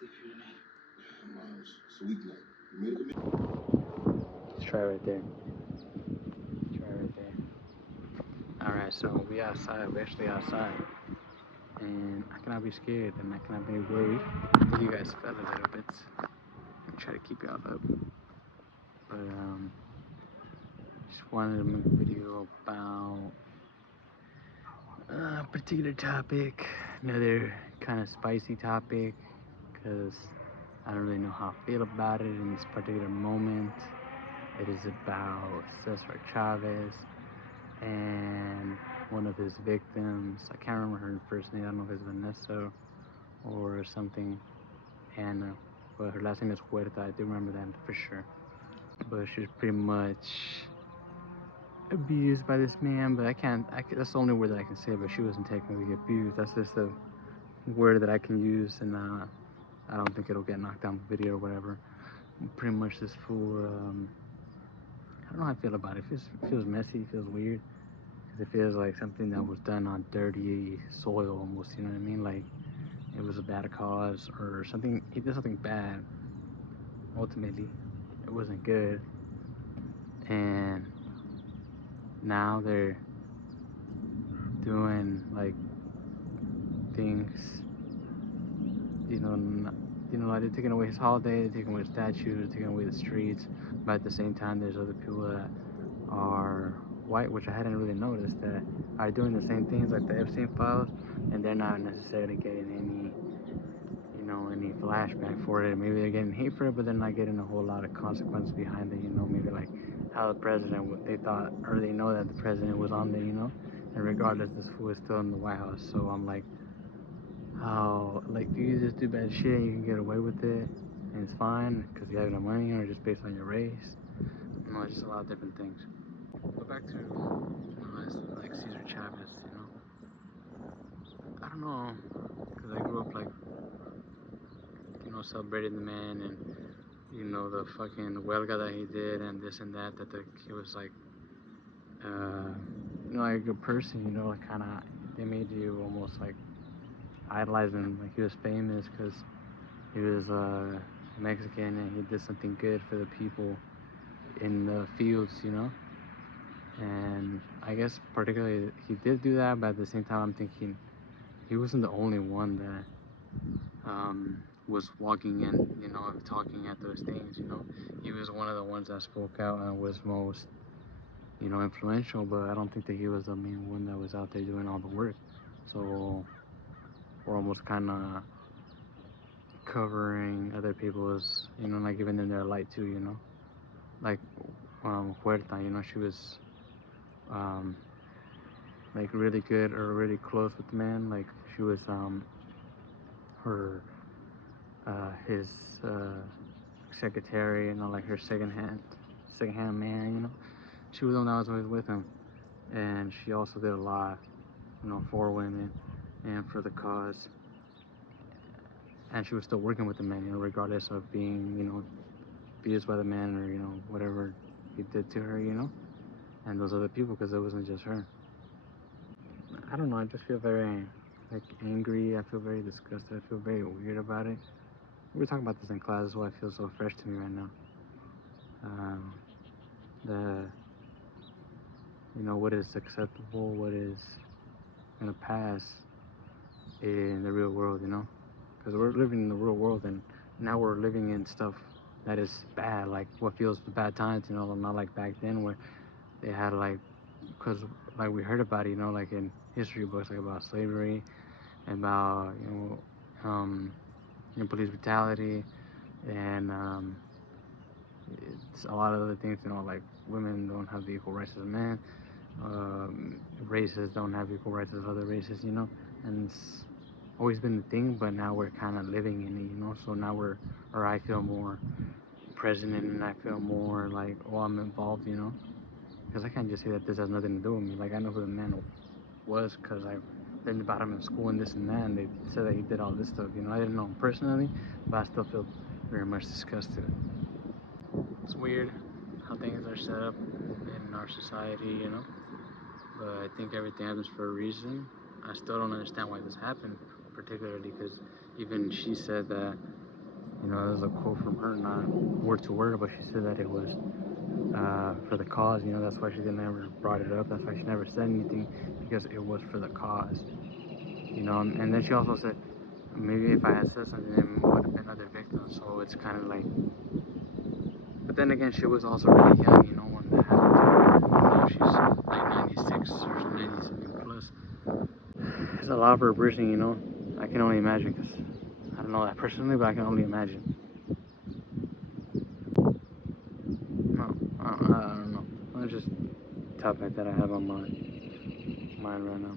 Let's try right there. Try right there. Alright, so we outside. We're actually outside. And I cannot be scared and I cannot be worried. You guys felt a little bit. I try to keep y'all up. But just wanted to make a video about a particular topic, another kind of spicy topic, because I don't really know how I feel about it in this particular moment. It is about Cesar Chavez and one of his victims. I can't remember her first name. I don't know if it's Vanessa or something, Anna, but her last name is Huerta. I do remember that for sure. But she's pretty much abused by this man, but that's the only word that I can say, but she wasn't technically abused. That's just a word that I can use, and I don't think it'll get knocked down the video or whatever. Pretty much this fool, I don't know how I feel about it. It feels messy, it feels weird, because it feels like something that was done on dirty soil almost, you know what I mean? Like, it was a bad cause or something. He did something bad, ultimately. It wasn't good, and now they're doing, like, things, like they're taking away his holiday, they're taking away his statues, they're taking away the streets, but at the same time, there's other people that are white, which I hadn't really noticed, that are doing the same things like the Epstein files, and they're not necessarily getting any flashback for it. Maybe they're getting hate for it, but they're not getting a whole lot of consequence behind it, maybe like how the president, they thought, or they know that the president was on there, and regardless, this fool is still in the White House. So I'm like, how, like, do you just do bad shit and you can get away with it and it's fine because you have enough money, or just based on your race? It's just a lot of different things. Go back to like Cesar Chavez. I don't know, because I grew up like celebrating the man, and the fucking huelga that he did and this and that, he was like like a good person, like kind of, they made you almost like idolize him, like he was famous because he was Mexican and he did something good for the people in the fields, and I guess particularly he did do that, but at the same time I'm thinking he wasn't the only one that was walking in, talking at those things, he was one of the ones that spoke out and was most, influential, but I don't think that he was the main one that was out there doing all the work. So we're almost kind of covering other people's, like giving them their light too, like Huerta, she was like really good or really close with the man. Like she was her his secretary, like her second hand man, she was the one that was always with him, and she also did a lot, for women and for the cause, and she was still working with the man, regardless of being, abused by the man, or whatever he did to her, and those other people, because it wasn't just her. I don't know, I just feel very like angry, I feel very disgusted, I feel very weird about it. We were talking about this in class, that's why it feels so fresh to me right now. The what is acceptable, what is gonna pass in the real world, because we're living in the real world, and now we're living in stuff that is bad, like what feels the bad times, not like back then where they had like, because like we heard about it, like in history books, like about slavery, about police brutality, and it's a lot of other things, like women don't have the equal rights as men, races don't have equal rights as other races, and it's always been the thing, but now we're kind of living in it, so now I feel more present in it, and I feel more like, oh, I'm involved, because I can't just say that this has nothing to do with me. Like, I know who the man was because I learned about him in school and this and that, and they said that he did all this stuff, I didn't know him personally, but I still feel very much disgusted. It's weird how things are set up in our society, but I think everything happens for a reason. I still don't understand why this happened, particularly because even she said that You know, there's a quote from her, not word to word, but she said that it was for the cause. You know, that's why she never brought it up. That's why she never said anything, because it was for the cause. You know, and then she also said maybe if I had said something, there would have been other victims. So it's kind of like, but then again, she was also really young. You know, when that happened. You know, she's like 96 or 90 something plus. It's a lot for a person. You know, I can only imagine, because I don't know that personally, but I can only imagine. No, I don't know. It's just a topic that I have on my mind right now.